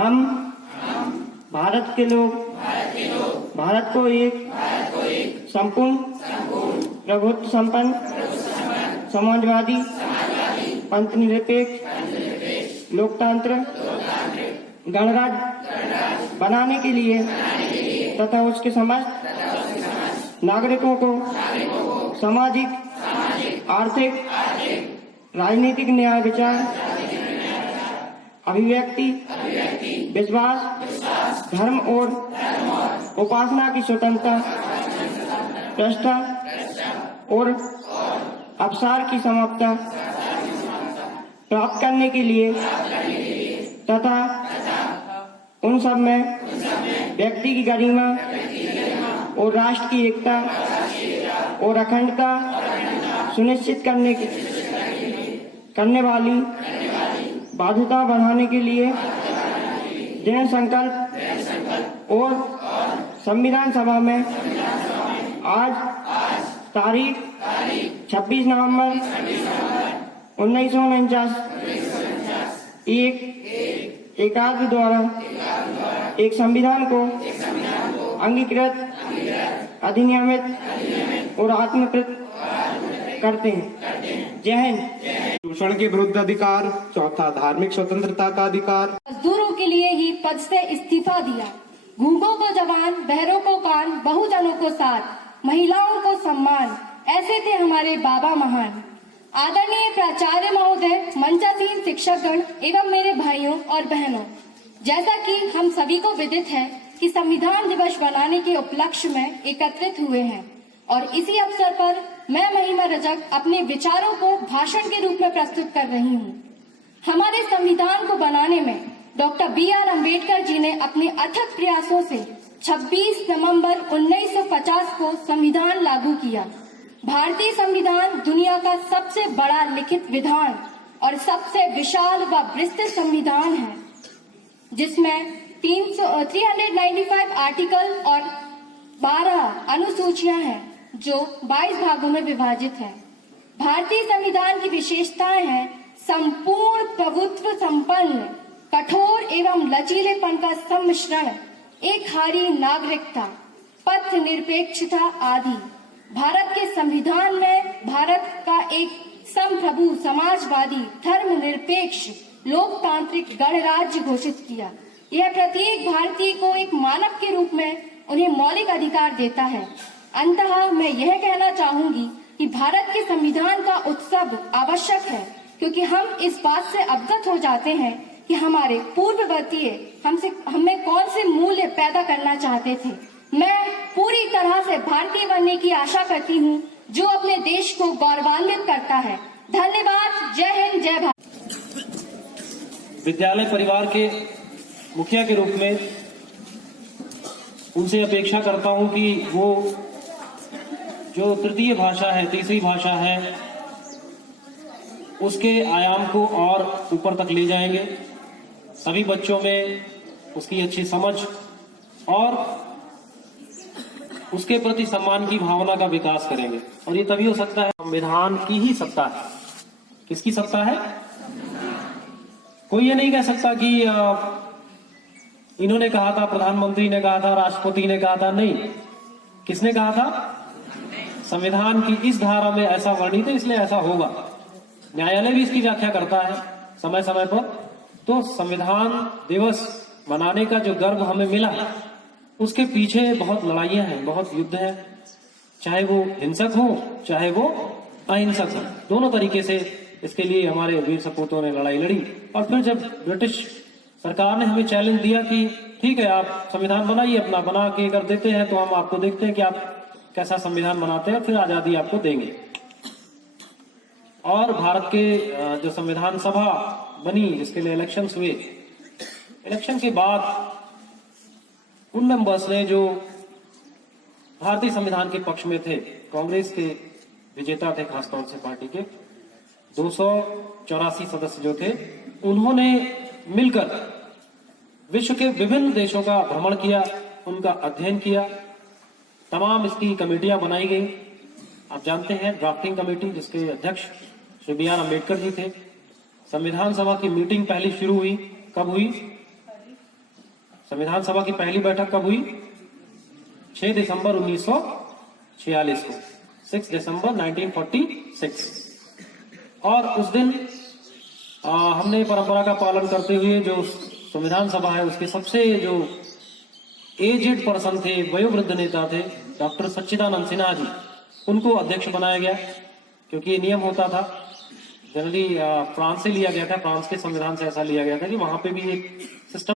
हम भारत के लोग भारत को एक संपूर्ण प्रभुत्व संपन्न समाजवादी पंथनिरपेक्ष लोकतंत्र गणराज्य बनाने के लिए तथा उसके समस्त नागरिकों को सामाजिक आर्थिक राजनीतिक न्याय विचार अभिव्यक्ति विश्वास धर्म और उपासना की स्वतंत्रता प्रतिष्ठा और अवसर की समानता प्राप्त करने के लिए तथा उन सब में व्यक्ति की गरिमा और राष्ट्र की एकता और अखंडता सुनिश्चित करने वाली बाध्यता बढ़ाने के लिए दृढ़ संकल्प और संविधान सभा में आज तारीख 26 नवंबर 1949 एकाग्र द्वारा एक संविधान को अंगीकृत अधिनियमित और आत्मकृत करते हैं। जय हिंद। शोषण के विरुद्ध अधिकार, चौथा धार्मिक स्वतंत्रता का अधिकार। मजदूरों के लिए ही पद से इस्तीफा दिया, गूंगों को जबान, बहरों को कान, बहुजनों को साथ, महिलाओं को सम्मान, ऐसे थे हमारे बाबा महान। आदरणीय प्राचार्य महोदय, मंचासीन शिक्षकगण एवं मेरे भाइयों और बहनों, जैसा कि हम सभी को विदित है कि संविधान दिवस बनाने के उपलक्ष्य में एकत्रित हुए हैं और इसी अवसर पर मैं महिमा रजक अपने विचारों को भाषण के रूप में प्रस्तुत कर रही हूँ। हमारे संविधान को बनाने में डॉक्टर B.R. अम्बेडकर जी ने अपने अथक प्रयासों से 26 नवंबर 1950 को संविधान लागू किया। भारतीय संविधान दुनिया का सबसे बड़ा लिखित विधान और सबसे विशाल व विस्तृत संविधान है, जिसमें 395 आर्टिकल और 12 अनुसूचियां हैं जो 22 भागों में विभाजित है। भारतीय संविधान की विशेषताएं हैं संपूर्ण प्रभुत्व संपन्न, कठोर एवं लचीलेपन का सम्मिश्रण, एक हारी नागरिकता, पथ निरपेक्षता आदि। भारत के संविधान में भारत का एक संप्रभु समाजवादी धर्मनिरपेक्ष लोकतांत्रिक गणराज्य घोषित किया। यह प्रत्येक भारतीय को एक मानव के रूप में उन्हें मौलिक अधिकार देता है। अंततः मैं यह कहना चाहूंगी कि भारत के संविधान का उत्सव आवश्यक है, क्योंकि हम इस बात से अवगत हो जाते हैं कि हमारे पूर्ववर्तीय हमें कौन से मूल्य पैदा करना चाहते थे। मैं पूरी तरह से भारतीय बनने की आशा करती हूँ, जो अपने देश को गौरवान्वित करता है। धन्यवाद। जय हिंद, जय भारत। विद्यालय परिवार के मुखिया के रूप में उनसे अपेक्षा करता हूं कि वो जो तृतीय भाषा है, तीसरी भाषा है, उसके आयाम को और ऊपर तक ले जाएंगे। सभी बच्चों में उसकी अच्छी समझ और उसके प्रति सम्मान की भावना का विकास करेंगे। और ये तभी हो सकता है, संविधान की ही सत्ता है। किसकी सत्ता है? कोई ये नहीं कह सकता कि इन्होंने कहा था, प्रधानमंत्री ने कहा था, राष्ट्रपति ने कहा था। नहीं, किसने कहा था? संविधान की इस धारा में ऐसा वर्णित है, इसलिए ऐसा होगा। न्यायालय भी इसकी व्याख्या करता है समय समय पर। तो संविधान दिवस मनाने का जो गर्व हमें मिला, उसके पीछे बहुत लड़ाइयां हैं, बहुत युद्ध है, चाहे वो हिंसक हो चाहे वो अहिंसक हो। दोनों तरीके से इसके लिए हमारे वीर सपूतों ने लड़ाई लड़ी। और फिर जब ब्रिटिश सरकार ने हमें चैलेंज दिया कि ठीक है, आप संविधान बनाइए, अपना बना के कर देते हैं, तो हम आपको देखते हैं कि आप कैसा संविधान बनाते हैं, फिर आजादी आपको देंगे। और भारत के जो संविधान सभा बनी, जिसके लिए इलेक्शंस हुए, इलेक्शन के बाद उन मेंबर्स ने जो भारतीय संविधान के पक्ष में थे, कांग्रेस के विजेता थे, खासतौर से पार्टी के 284 सदस्य जो थे, उन्होंने मिलकर विश्व के विभिन्न देशों का भ्रमण किया, उनका अध्ययन किया। तमाम इसकी कमेटियां बनाई गई। आप जानते हैं, ड्राफ्टिंग कमेटी, जिसके अध्यक्ष श्री B.R. अम्बेडकर जी थे। संविधान सभा की मीटिंग पहली शुरू हुई, कब हुई? संविधान सभा की पहली बैठक कब हुई? 6 दिसंबर 1946 को, 6 दिसंबर 1946। और उस दिन हमने परंपरा का पालन करते हुए जो संविधान सभा है उसके सबसे जो एजेड पर्सन थे, वयोवृद्ध नेता थे, डॉक्टर सच्चिदानंद सिन्हा जी, उनको अध्यक्ष बनाया गया। क्योंकि ये नियम होता था, जनरली फ्रांस से लिया गया था, फ्रांस के संविधान से ऐसा लिया गया था कि वहां पे भी एक सिस्टम